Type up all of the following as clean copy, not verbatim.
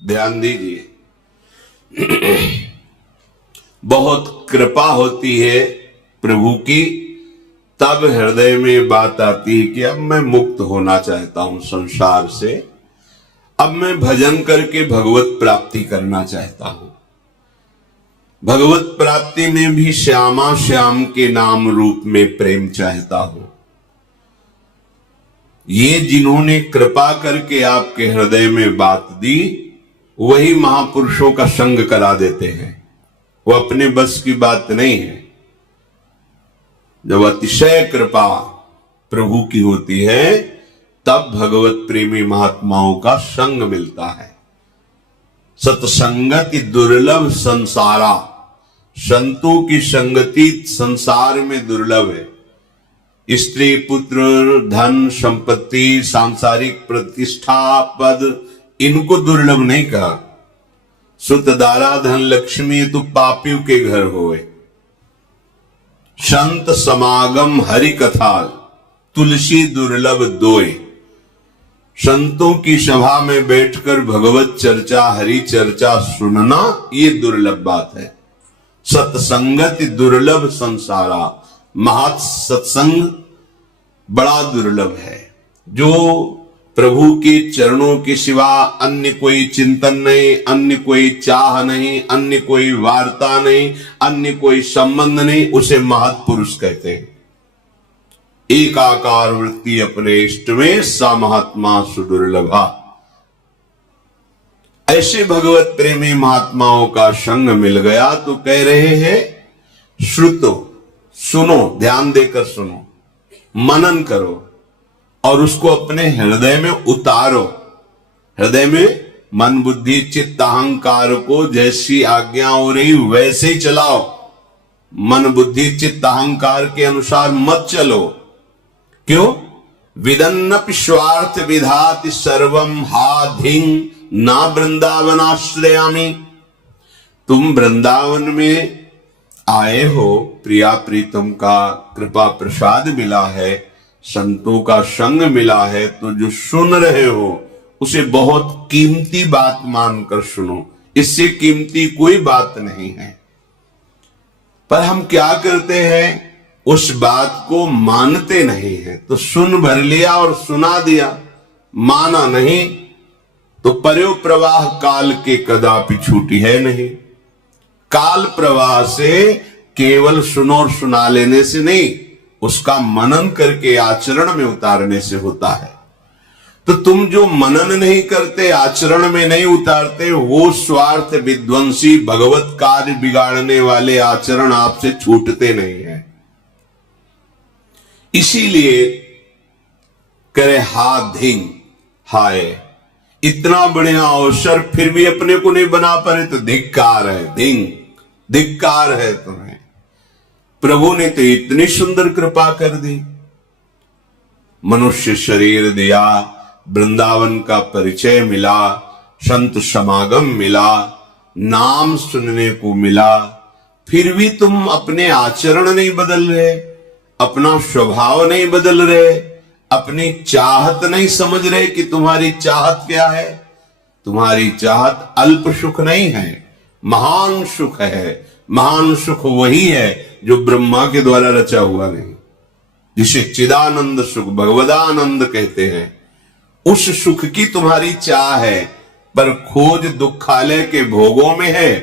ध्यान दीजिए, बहुत कृपा होती है प्रभु की, तब हृदय में बात आती है कि अब मैं मुक्त होना चाहता हूं संसार से, अब मैं भजन करके भगवत प्राप्ति करना चाहता हूं। भगवत प्राप्ति में भी श्यामा श्याम के नाम रूप में प्रेम चाहता हूं। ये जिन्होंने कृपा करके आपके हृदय में बात दी, वही महापुरुषों का संग करा देते हैं। वो अपने बस की बात नहीं है। जब अतिशय कृपा प्रभु की होती है, तब भगवत प्रेमी महात्माओं का संग मिलता है। सत्संगति दुर्लभ संसारा, संतों की संगति संसार में दुर्लभ है। स्त्री पुत्र धन संपत्ति सांसारिक प्रतिष्ठा पद, इनको दुर्लभ नहीं कहा। सुत दारा धन लक्ष्मी तो पापियों के घर होए। संत समागम हरि कथा, तुलसी दुर्लभ दोए। संतों की सभा में बैठकर भगवत चर्चा हरि चर्चा सुनना, ये दुर्लभ बात है। सत्संगति दुर्लभ संसारा, महत् सत्संग बड़ा दुर्लभ है। जो प्रभु के चरणों के सिवा अन्य कोई चिंतन नहीं, अन्य कोई चाह नहीं, अन्य कोई वार्ता नहीं, अन्य कोई संबंध नहीं, उसे महत् पुरुष कहते हैं। एकाकार वृत्ति अपने इष्ट में, सा महात्मा सुदुर्लभा। ऐसे भगवत प्रेमी महात्माओं का संग मिल गया तो कह रहे हैं श्रुतो, सुनो, ध्यान देकर सुनो, मनन करो और उसको अपने हृदय में उतारो। हृदय में मन बुद्धि चित्त अहंकार को जैसी आज्ञा हो रही वैसे ही चलाओ। मन बुद्धि चित्त अहंकार के अनुसार मत चलो। क्यों? विदन्नपि स्वार्थ विधाति सर्वम हा धिंग ना वृंदावनाश्रयामि। तुम वृंदावन में आए हो, प्रिया प्रीतम का कृपा प्रसाद मिला है, संतों का संग मिला है, तो जो सुन रहे हो उसे बहुत कीमती बात मानकर सुनो। इससे कीमती कोई बात नहीं है। पर हम क्या करते हैं, उस बात को मानते नहीं है। तो सुन भर लिया और सुना दिया, माना नहीं तो पर्यो प्रवाह काल के कदापि छूटी है नहीं। काल प्रवाह से केवल सुनो और सुना लेने से नहीं, उसका मनन करके आचरण में उतारने से होता है। तो तुम जो मनन नहीं करते, आचरण में नहीं उतारते, वो स्वार्थ विध्वंसी भगवत कार्य बिगाड़ने वाले आचरण आपसे छूटते नहीं है। इसीलिए करे हा धिंग, हाय इतना बढ़िया अवसर फिर भी अपने को नहीं बना पाए तो धिक्कार है। धिंग, धिक्कार है तुम्हें। प्रभु ने तो इतनी सुंदर कृपा कर दी, मनुष्य शरीर दिया, वृंदावन का परिचय मिला, संत समागम मिला, नाम सुनने को मिला, फिर भी तुम अपने आचरण नहीं बदल रहे, अपना स्वभाव नहीं बदल रहे, अपनी चाहत नहीं समझ रहे कि तुम्हारी चाहत क्या है। तुम्हारी चाहत अल्प सुख नहीं है, महान सुख है। महान सुख वही है जो ब्रह्मा के द्वारा रचा हुआ नहीं, जिसे चिदानंद सुख भगवदानंद कहते हैं। उस सुख की तुम्हारी चाह है, पर खोज दुखालय के भोगों में है।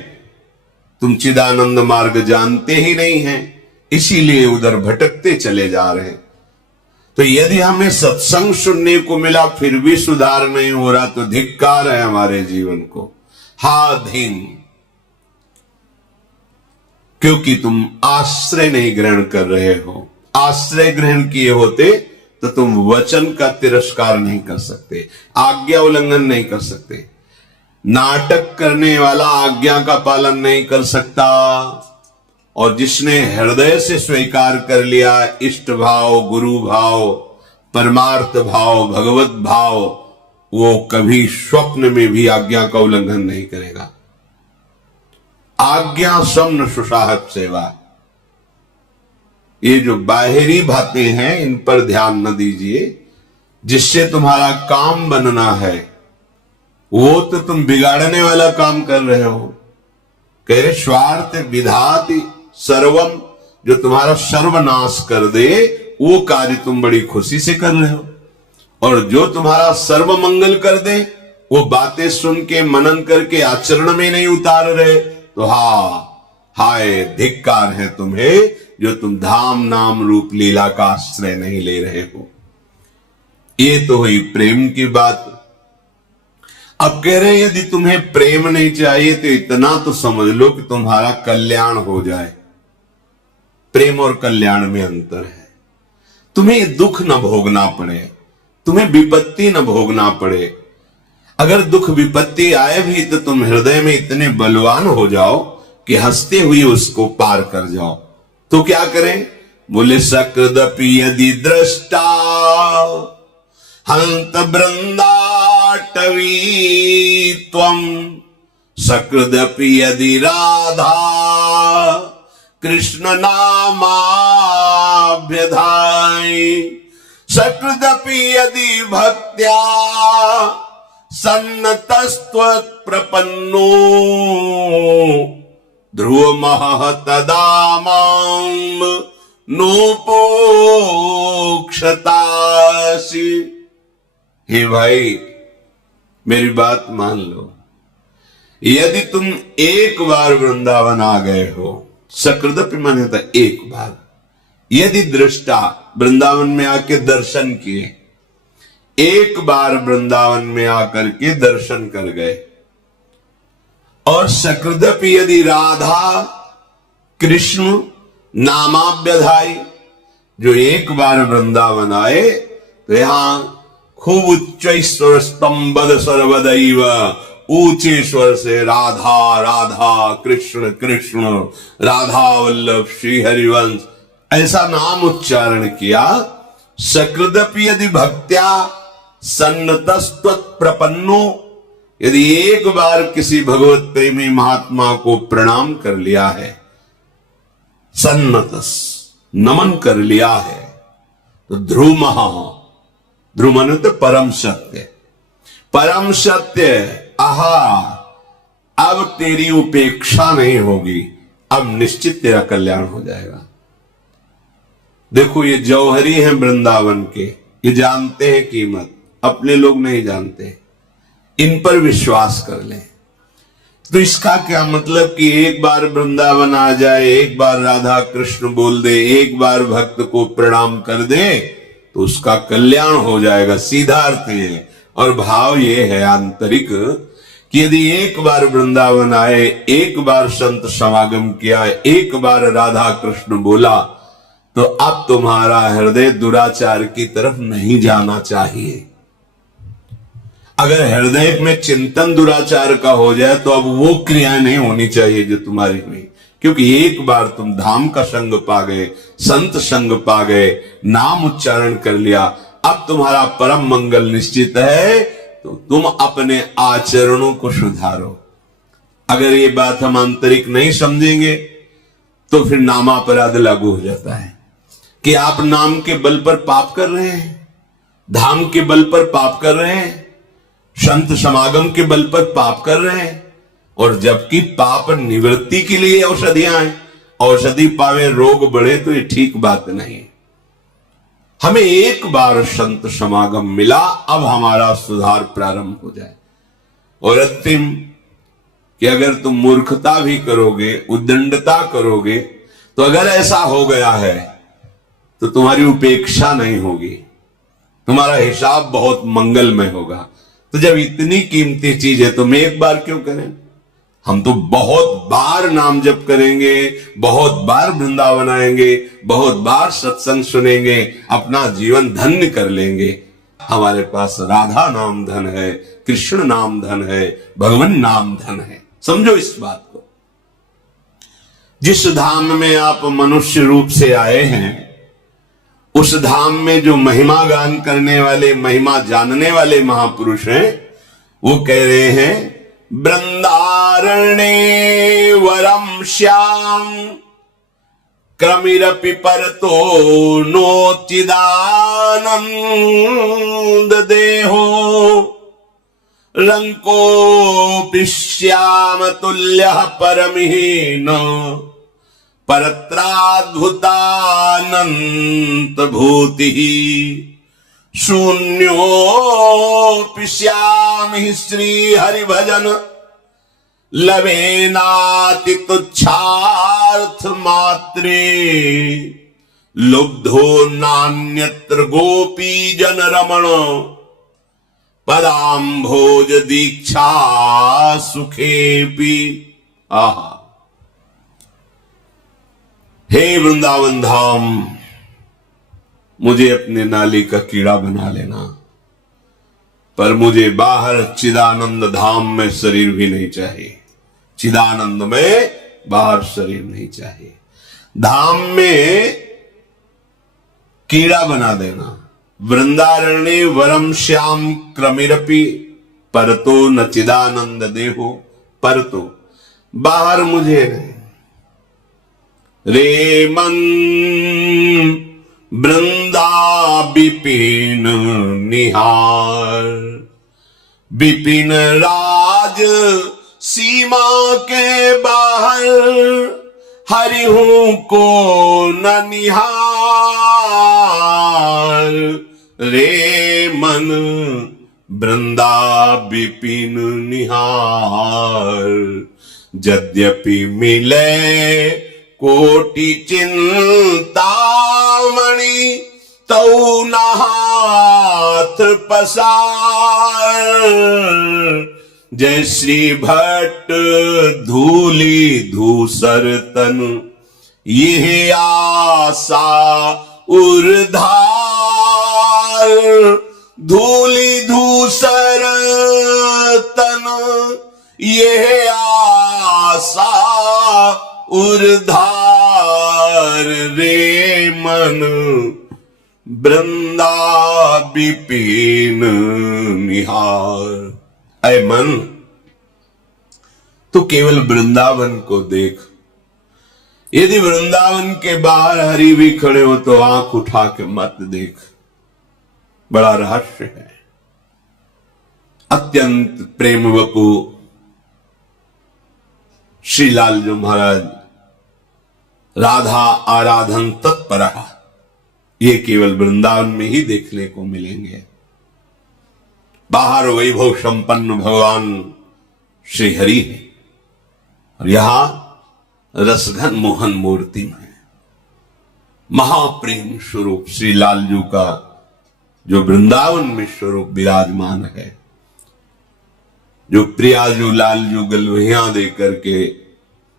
तुम चिदानंद मार्ग जानते ही नहीं हैं, इसीलिए उधर भटकते चले जा रहे हैं। तो यदि हमें सत्संग सुनने को मिला फिर भी सुधार नहीं हो रहा, तो धिक्कार है हमारे जीवन को। हा धिंग, क्योंकि तुम आश्रय नहीं ग्रहण कर रहे हो। आश्रय ग्रहण किए होते तो तुम वचन का तिरस्कार नहीं कर सकते, आज्ञा उल्लंघन नहीं कर सकते। नाटक करने वाला आज्ञा का पालन नहीं कर सकता, और जिसने हृदय से स्वीकार कर लिया इष्ट भाव, गुरु भाव, परमार्थ भाव, भगवत भाव, वो कभी स्वप्न में भी आज्ञा का उल्लंघन नहीं करेगा। आज्ञा समन सुसाहत सेवा, ये जो बाहरी बातें हैं इन पर ध्यान न दीजिए। जिससे तुम्हारा काम बनना है वो तो तुम बिगाड़ने वाला काम कर रहे हो। कह रहे स्वार्थ विधाति सर्वम, जो तुम्हारा सर्वनाश कर दे वो कार्य तुम बड़ी खुशी से कर रहे हो, और जो तुम्हारा सर्व मंगल कर दे वो बातें सुन के मनन करके आचरण में नहीं उतार रहे, तो हाय धिक्कार है तुम्हें जो तुम धाम नाम रूप लीला का आश्रय नहीं ले रहे हो। ये तो हुई प्रेम की बात। अब कह रहे यदि तुम्हें प्रेम नहीं चाहिए तो इतना तो समझ लो कि तुम्हारा कल्याण हो जाए। प्रेम और कल्याण में अंतर है। तुम्हें दुख न भोगना पड़े, तुम्हें विपत्ति न भोगना पड़े। अगर दुख विपत्ति आए भी तो तुम हृदय में इतने बलवान हो जाओ कि हंसते हुए उसको पार कर जाओ। तो क्या करें? बोले सकृदपि यदि दृष्टा हंत बृंदाटवी त्वं, सकृदपि यदि राधा कृष्ण नामाभ्यधाय, सकृदपि यदि भक्त्या सन्नतस्त्वत्प्रपन्नो, ध्रुवमहः तदा मां नोपोक्षतासि। हे भाई मेरी बात मान लो, यदि तुम एक बार वृंदावन आ गए हो, सकृदपि माने था एक बार, यदि दृष्टा वृंदावन में आके दर्शन किए, एक बार वृंदावन में आकर के दर्शन कर गए, और सकृदपि यदि राधा कृष्ण नामाभ्यधाई, जो एक बार वृंदावन आए तो यहां खूब उच्च स्वर स्तंभद सर्वदैव, ऊंचे स्वर से राधा राधा कृष्ण कृष्ण राधा वल्लभ श्री हरिवंश ऐसा नाम उच्चारण किया। सकृदपि यदि भक्त्या सन्नतस्त्वत्प्रपन्नो, यदि एक बार किसी भगवत प्रेमी महात्मा को प्रणाम कर लिया है, सन्नतस नमन कर लिया है, तो ध्रुवमः, ध्रुव तो परम सत्य, परम सत्य, आहा अब तेरी उपेक्षा नहीं होगी, अब निश्चित तेरा कल्याण हो जाएगा। देखो ये जौहरी हैं वृंदावन के, ये जानते हैं कीमत, अपने लोग नहीं जानते, इन पर विश्वास कर लें। तो इसका क्या मतलब कि एक बार वृंदावन आ जाए, एक बार राधा कृष्ण बोल दे, एक बार भक्त को प्रणाम कर दे तो उसका कल्याण हो जाएगा, सीधा अर्थ ये। और भाव ये है आंतरिक कि यदि एक बार वृंदावन आए, एक बार संत समागम किया, एक बार राधा कृष्ण बोला, तो अब तुम्हारा हृदय दुराचार की तरफ नहीं जाना चाहिए। अगर हृदय में चिंतन दुराचार का हो जाए तो अब वो क्रियाएं नहीं होनी चाहिए जो तुम्हारी हुई, क्योंकि एक बार तुम धाम का संग पा गए, संत संग पा गए, नाम उच्चारण कर लिया, अब तुम्हारा परम मंगल निश्चित है, तो तुम अपने आचरणों को सुधारो। अगर ये बात हम आंतरिक नहीं समझेंगे तो फिर नामापराध लागू हो जाता है कि आप नाम के बल पर पाप कर रहे हैं, धाम के बल पर पाप कर रहे हैं, संत समागम के बल पर पाप कर रहे हैं, और जबकि पाप निवृत्ति के लिए औषधियां हैं, औषधि पावे रोग बढ़े, तो ये ठीक बात नहीं। हमें एक बार संत समागम मिला, अब हमारा सुधार प्रारंभ हो जाए। और अंतिम कि अगर तुम मूर्खता भी करोगे, उद्दंडता करोगे, तो अगर ऐसा हो गया है तो तुम्हारी उपेक्षा नहीं होगी, तुम्हारा हिसाब बहुत मंगलमय होगा। तो जब इतनी कीमती चीज है तो हम एक बार क्यों करें? हम तो बहुत बार नाम जप करेंगे, बहुत बार वृंदावन आएंगे, बहुत बार सत्संग सुनेंगे, अपना जीवन धन्य कर लेंगे। हमारे पास राधा नाम धन है, कृष्ण नाम धन है, भगवान नाम धन है। समझो इस बात को। जिस धाम में आप मनुष्य रूप से आए हैं, उस धाम में जो महिमा गान करने वाले, महिमा जानने वाले महापुरुष हैं, वो कह रहे हैं वृंदारण्ये वरम श्याम क्रमिरपि परतो नोचिदानंद देहो रंकोऽपि श्याम तुल्यः परमहीन परत्राद्भुतानंत भूतिः शून्योऽपि श्याम हि श्री हरिभजन लवेनाति तुच्छार्थ मात्रे लुब्धो नान्यत्र गोपी जन रमण पदाम्भोज दीक्षा सुखेपि। आहा, हे वृंदावन धाम, मुझे अपने नाली का कीड़ा बना लेना, पर मुझे बाहर चिदानंद धाम में शरीर भी नहीं चाहिए। चिदानंद में बाहर शरीर नहीं चाहिए, धाम में कीड़ा बना देना। वृंदारण्ये वरम श्याम क्रमिरपि परतो न चिदानंद देहो परतो, बाहर मुझे नहीं। रे मन वृंदा विपिन निहार, विपिन राज सीमा के बाहर हरिहूं को न निहार। रे मन वृंदा विपिन निहार, यद्यपि मिले कोटि चिंतामणि तौ न हाथ पसार। जय श्री भट्ट धूली धूसर तन यह आशा उर्धार। धूली धूसर तन यह आशा उर्धार। रे मन वृंदा विपिन निहार। ऐ मन, तू केवल वृंदावन को देख। यदि वृंदावन के बाहर हरि भी खड़े हो तो आंख उठा के मत देख। बड़ा रहस्य है। अत्यंत प्रेम वपु श्री लालजू महाराज राधा आराधन तत्पर, ये केवल वृंदावन में ही देखने को मिलेंगे। बाहर वैभव संपन्न भगवान श्री हरि है और यहां रसघन मोहन मूर्ति में महाप्रेम स्वरूप श्री लालजू का जो वृंदावन में स्वरूप विराजमान है, जो प्रियाजू लालजू गलवहियां दे करके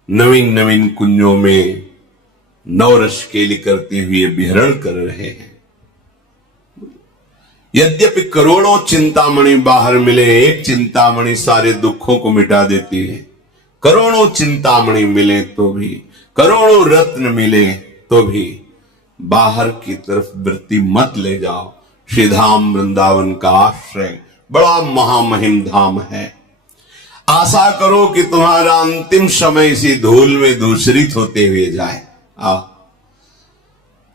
नवीन नवीन कुंजों में नवरस केली करते हुए विहरण कर रहे हैं। यद्यपि करोड़ों चिंतामणि बाहर मिले, एक चिंतामणि सारे दुखों को मिटा देती है। करोड़ों चिंतामणि मिले तो भी, करोड़ों रत्न मिले तो भी बाहर की तरफ वृत्ति मत ले जाओ। श्री धाम वृंदावन का आश्रय बड़ा महामहिम धाम है। आशा करो कि तुम्हारा अंतिम समय इसी धूल में दूषरित होते हुए जाए।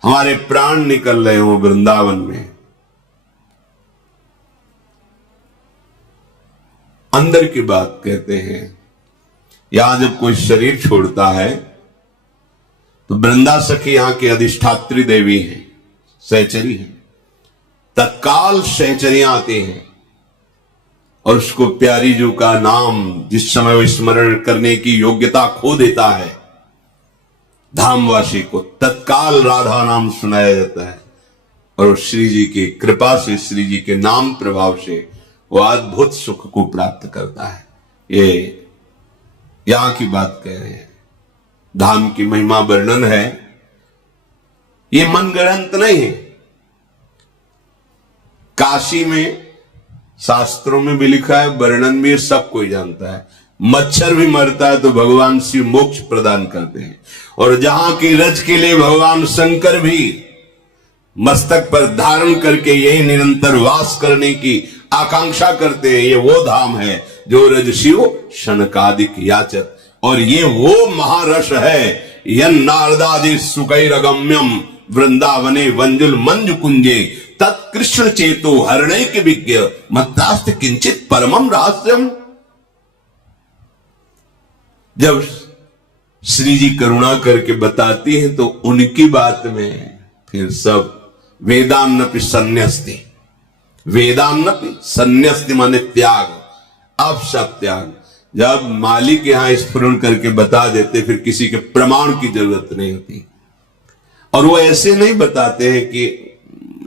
हमारे प्राण निकल रहे हो वृंदावन में। अंदर की बात कहते हैं, यहां जब कोई शरीर छोड़ता है तो वृंदा सखी यहां की अधिष्ठात्री देवी है, सहचरी है। तत्काल सहचरियां आती हैं और उसको प्यारी जू का नाम जिस समय वो स्मरण करने की योग्यता खो देता है, धामवासी को तत्काल राधा नाम सुनाया जाता है और श्री जी की कृपा से, श्री जी के नाम प्रभाव से वो अद्भुत सुख को प्राप्त करता है। ये यहां की बात कह रहे हैं। धाम की महिमा वर्णन है, ये मनगढ़ंत नहीं है। काशी में शास्त्रों में भी लिखा है, वर्णन भी सब कोई जानता है। मच्छर भी मरता है तो भगवान शिव मोक्ष प्रदान करते हैं। और जहां की रज के लिए भगवान शंकर भी मस्तक पर धारण करके यही निरंतर वास करने की आकांक्षा करते हैं। ये वो धाम है जो रज शिव शनकादिक याचत, और ये वो महारस है यन नारदादि सुकैरगम्यम वृंदावने वंजुल मंजु कुंजे तत्कृष्ण चेतो हरणैक विज्ञ मद्रास्त किंचित परमम रहस्यम। जब श्री जी करुणा करके बताती है तो उनकी बात में फिर सब वेदान्नपि संन्यस्ति, वेदान्नपि संन्यस्ति माने त्याग, अब सब त्याग। जब मालिक यहां स्फुरण करके बता देते फिर किसी के प्रमाण की जरूरत नहीं होती। और वो ऐसे नहीं बताते हैं कि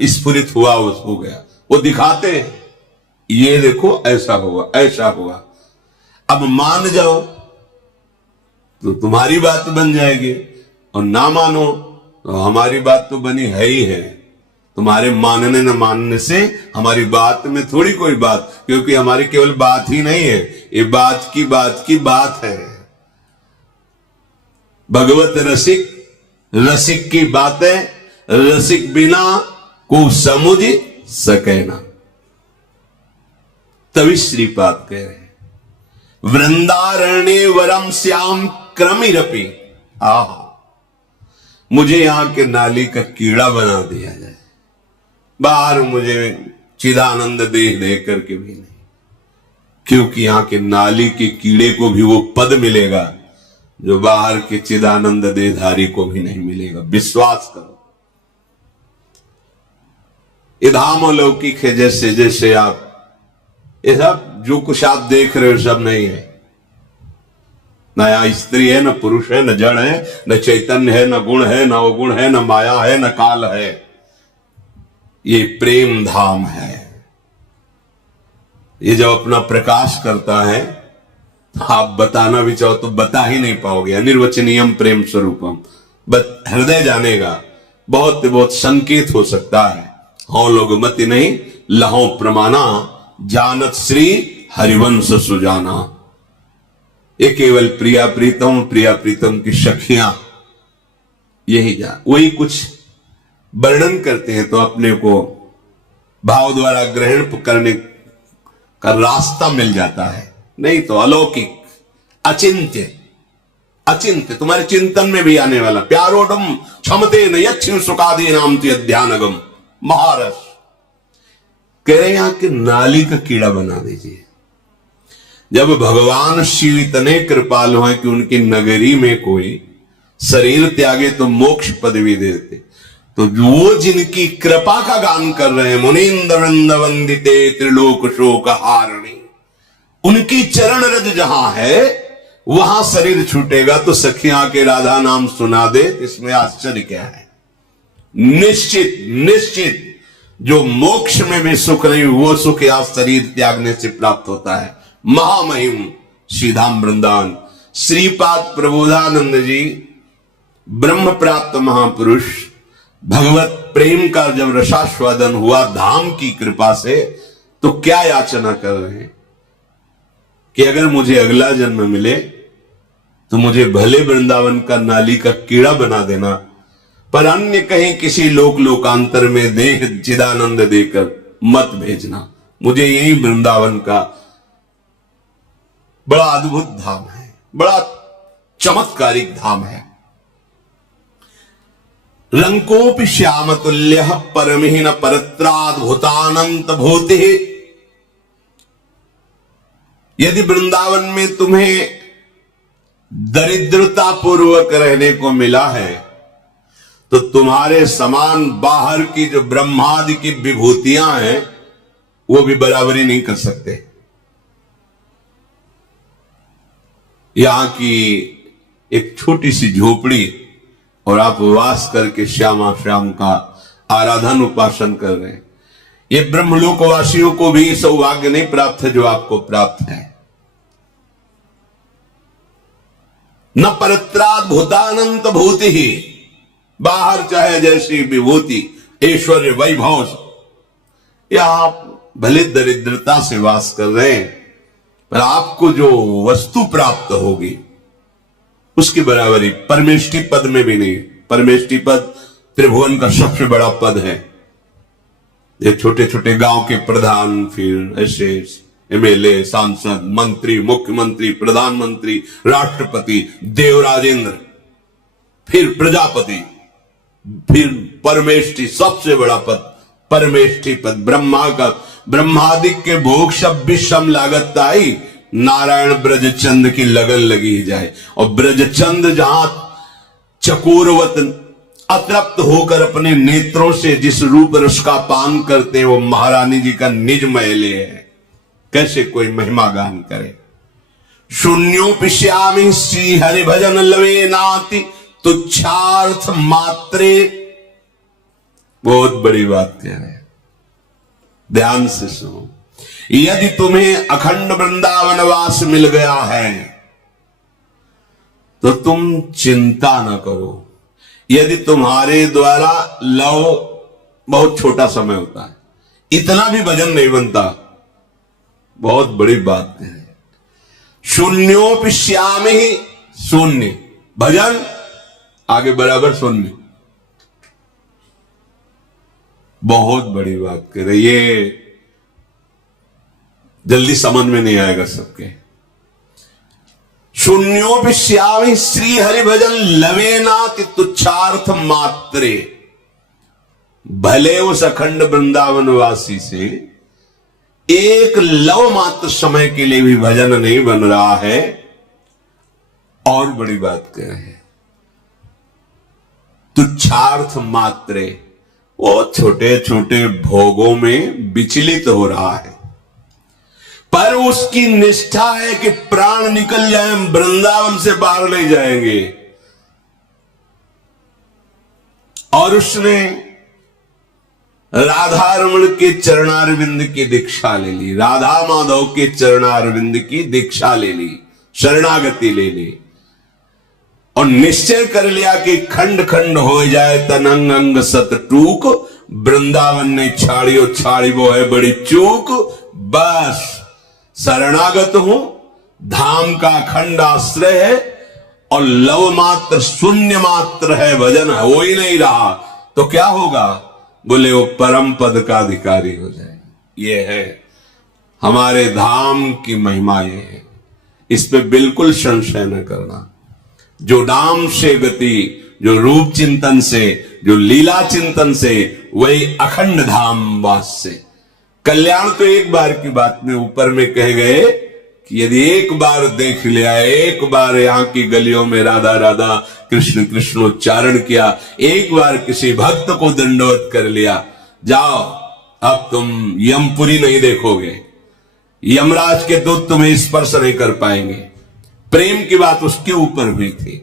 स्फुरित हुआ हो गया, वो दिखाते हैं ये देखो ऐसा हुआ ऐसा हुआ, अब मान जाओ तो तुम्हारी बात बन जाएगी, और ना मानो तो हमारी बात तो बनी है ही है। तुम्हारे मानने न मानने से हमारी बात में थोड़ी कोई बात, क्योंकि हमारी केवल बात ही नहीं है, ये बात की बात है। भगवत रसिक, रसिक की बातें रसिक बिना को समझ सके ना। तभी श्रीपाद कह रहे हैं वृंदारण्य वरम श्याम क्रमिरपि, आहा मुझे यहां के नाली का कीड़ा बना दिया जाए, बाहर मुझे चिदानंद देह दे करके भी नहीं, क्योंकि यहां के नाली के कीड़े को भी वो पद मिलेगा जो बाहर के चिदानंद देहधारी को भी नहीं मिलेगा। विश्वास करो, ये धाम अलौकिक है। जैसे जैसे आप ये सब जो कुछ आप देख रहे हो सब नहीं है, न यहाँ स्त्री है, न पुरुष है, न जड़ है, न चैतन्य है, न गुण है, न अवगुण है, न माया है, न काल है। ये प्रेम धाम है। ये जब अपना प्रकाश करता है आप बताना भी चाहो तो बता ही नहीं पाओगे। अनिर्वचनीयम प्रेम स्वरूपम, बस हृदय जानेगा। बहुत बहुत संकेत हो सकता है, हो लोग मति नहीं लहो प्रमाणा, जानत श्री हरिवंश सुजाना। ये केवल प्रिया प्रीतम की सखियां यही जान, वही कुछ वर्णन करते हैं तो अपने को भाव द्वारा ग्रहण करने का रास्ता मिल जाता है। नहीं तो अलौकिक, अचिंत्य, अचिंत्य तुम्हारे चिंतन में भी आने वाला। प्यारोडम क्षमते न यच्छिन सुखादी नाम ध्यानगम, महारस कह रहे यहां के नाली का कीड़ा बना दीजिए। जब भगवान शिव इतने कृपालु हैं कि उनकी नगरी में कोई शरीर त्यागे तो मोक्ष पदवी देते, तो वो जिनकी कृपा का गान कर रहे हैं, मुनीन्द्र वृंद वंदिते त्रिलोक शोक हारिणी, उनकी चरण रज जहां है वहां शरीर छूटेगा तो सखियां के राधा नाम सुना दे, इसमें आश्चर्य क्या है। निश्चित निश्चित जो मोक्ष में भी सुख नहीं वो सुख या शरीर त्यागने से प्राप्त होता है। महामहिम श्रीधाम वृंदावन श्रीपाद प्रबोधानंद जी ब्रह्म प्राप्त महापुरुष, भगवत प्रेम का जब रसास्वादन हुआ धाम की कृपा से, तो क्या याचना कर रहे हैं कि अगर मुझे अगला जन्म मिले तो मुझे भले वृंदावन का नाली का कीड़ा बना देना, पर अन्य कहीं किसी लोकांतर में देह चिदानंद देकर मत भेजना। मुझे यही वृंदावन का बड़ा अद्भुत धाम है, बड़ा चमत्कारिक धाम है। रंकोपि श्याम तुल्य परमहीन परत्राद्भुतानंत भूति। यदि वृंदावन में तुम्हें दरिद्रता पूर्वक रहने को मिला है तो तुम्हारे समान बाहर की जो ब्रह्मादि की विभूतियां हैं वो भी बराबरी नहीं कर सकते। यहां की एक छोटी सी झोपड़ी और आप वास करके श्यामा श्याम का आराधन उपासन कर रहे हैं, ये ब्रह्मलोकवासियों को भी सौभाग्य नहीं प्राप्त है जो आपको प्राप्त है। न परत्राद भूतानंत भूति ही, बाहर चाहे जैसी विभूति ऐश्वर्य वैभव, या आप भले दरिद्रता से वास कर रहे हैं पर आपको जो वस्तु प्राप्त होगी उसकी बराबरी परमेष्टि पद में भी नहीं। परमेष्टि पद त्रिभुवन का सबसे बड़ा पद है। ये छोटे छोटे गांव के प्रधान, फिर ऐसे एमएलए, सांसद, मंत्री, मुख्यमंत्री, प्रधानमंत्री, राष्ट्रपति, देवराजेंद्र, फिर प्रजापति, फिर परमेष्टि, सबसे बड़ा पद परमेष्ठी पद ब्रह्मा का ब्रह्मादिक के भोग सब भी सम लागत आई, नारायण ब्रजचंद की लगन लगी जाए। और ब्रजचंद जहां चकोरवत अतृप्त होकर अपने नेत्रों से जिस रूप रस का पान करते हैं वो महारानी जी का निज महले है, कैसे कोई महिमा गान करे। शून्योपिश्यामि श्री हरि भजन लवे नाति तुच्छार्थ मात्रे, बहुत बड़ी बात कह रहे हैं, ध्यान से सुनो। यदि तुम्हें अखंड वृंदावन वास मिल गया है तो तुम चिंता न करो। यदि तुम्हारे द्वारा लव बहुत छोटा समय होता है, इतना भी भजन नहीं बनता, बहुत बड़ी बात है। शून्योपिश्यामि, शून्य भजन आगे बराबर शून्य, बहुत बड़ी बात कर रही है, जल्दी समझ में नहीं आएगा सबके। शून्योपिश्यामि श्री हरि भजन लवेनाति तुच्छार्थ मात्रे, भले उस अखंड वृंदावन वासी से एक लव मात्र समय के लिए भी भजन नहीं बन रहा है। और बड़ी बात कह रहे हैं, तुच्छार्थ मात्रे, वो छोटे छोटे भोगों में विचलित हो रहा है, पर उसकी निष्ठा है कि प्राण निकल जाए, वृंदावन से बाहर ले जाएंगे। और उसने राधा रमण के चरणारविंद की दीक्षा ले ली, राधा माधव के चरणारविंद की दीक्षा ले ली, शरणागति ले ली, और निश्चय कर लिया कि खंड खंड हो जाए तन अंग अंग सत टूक, वृंदावन ने छाड़ियो छाड़ी वो है बड़ी चूक। बस शरणागत हूं, धाम का अखंड आश्रय है, और लव मात्र शून्य मात्र है, भजन हो ही नहीं रहा, तो क्या होगा? बोले वो परम पद का अधिकारी हो जाए। ये है हमारे धाम की महिमा, ये है, इस पे बिल्कुल संशय न करना। जो नाम से गति, जो रूप चिंतन से, जो लीला चिंतन से, वही अखंड धाम वास से। कल्याण तो एक बार की बात में ऊपर में कहे गए कि यदि एक बार देख लिया, एक बार यहाँ की गलियों में राधा राधा कृष्ण कृष्ण उच्चारण किया, एक बार किसी भक्त को दंडवत कर लिया, जाओ अब तुम यमपुरी नहीं देखोगे, यमराज के दूत तुम्हें स्पर्श नहीं कर पाएंगे। प्रेम की बात उसके ऊपर हुई थी।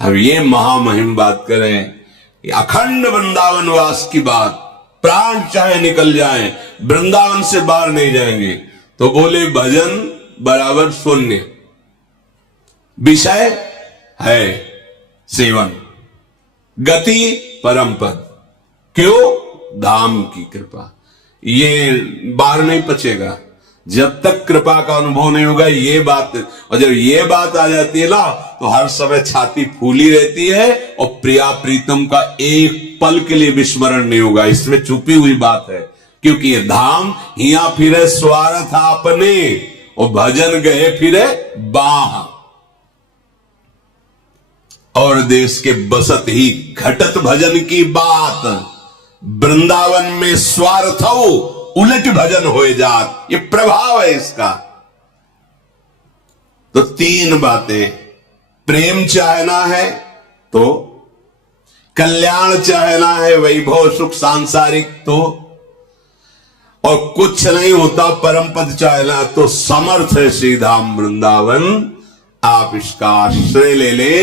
अब ये महामहिम बात करें, अखंड वृंदावन वास की बात, प्राण चाहे निकल जाए, वृंदावन से बाहर नहीं जाएंगे, तो बोले भजन बराबर शून्य, विषय है सेवन, गति परम पद। क्यों? धाम की कृपा। ये बाहर नहीं पचेगा जब तक कृपा का अनुभव नहीं होगा, ये बात। और जब ये बात आ जाती है ना, तो हर समय छाती फूली रहती है, और प्रिया प्रीतम का एक पल के लिए विस्मरण नहीं होगा। इसमें छुपी हुई बात है, क्योंकि ये धाम हिया फिरे स्वार्थ आपने, और भजन गए फिरे बाह, और देश के बसत ही घटत भजन की बात। वृंदावन में स्वार्थ हो, उलट भजन हो जात, ये प्रभाव है इसका। तो तीन बातें, प्रेम चाहना है तो, कल्याण चाहना है, वैभव सुख सांसारिक तो, और कुछ नहीं होता परम पद चाहना तो समर्थ है श्री धाम वृंदावन। आप इसका आश्रय ले ले,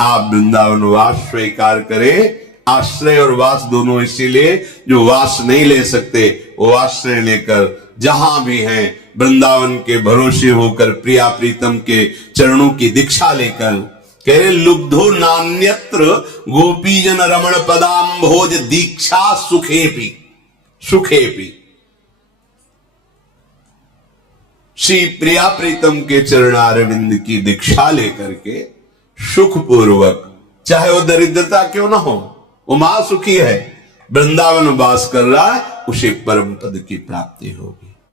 आप वृंदावन वास स्वीकार करें। आश्रय और वास दोनों इसीलिए, जो वास नहीं ले सकते वो आश्रय लेकर जहां भी हैं वृंदावन के भरोसे होकर, प्रिया प्रीतम के चरणों की दीक्षा लेकर, कह रहे लुब्धो नान्यत्र गोपीजन रमण पदाम्भोज दीक्षा सुखेपी, सुखेपी। श्री प्रिया प्रीतम के चरणारविंद की दीक्षा लेकर के सुखपूर्वक, चाहे वो दरिद्रता क्यों ना हो, वो महासुखी है, वृंदावन वास कर रहा है, उसे परम पद की प्राप्ति होगी।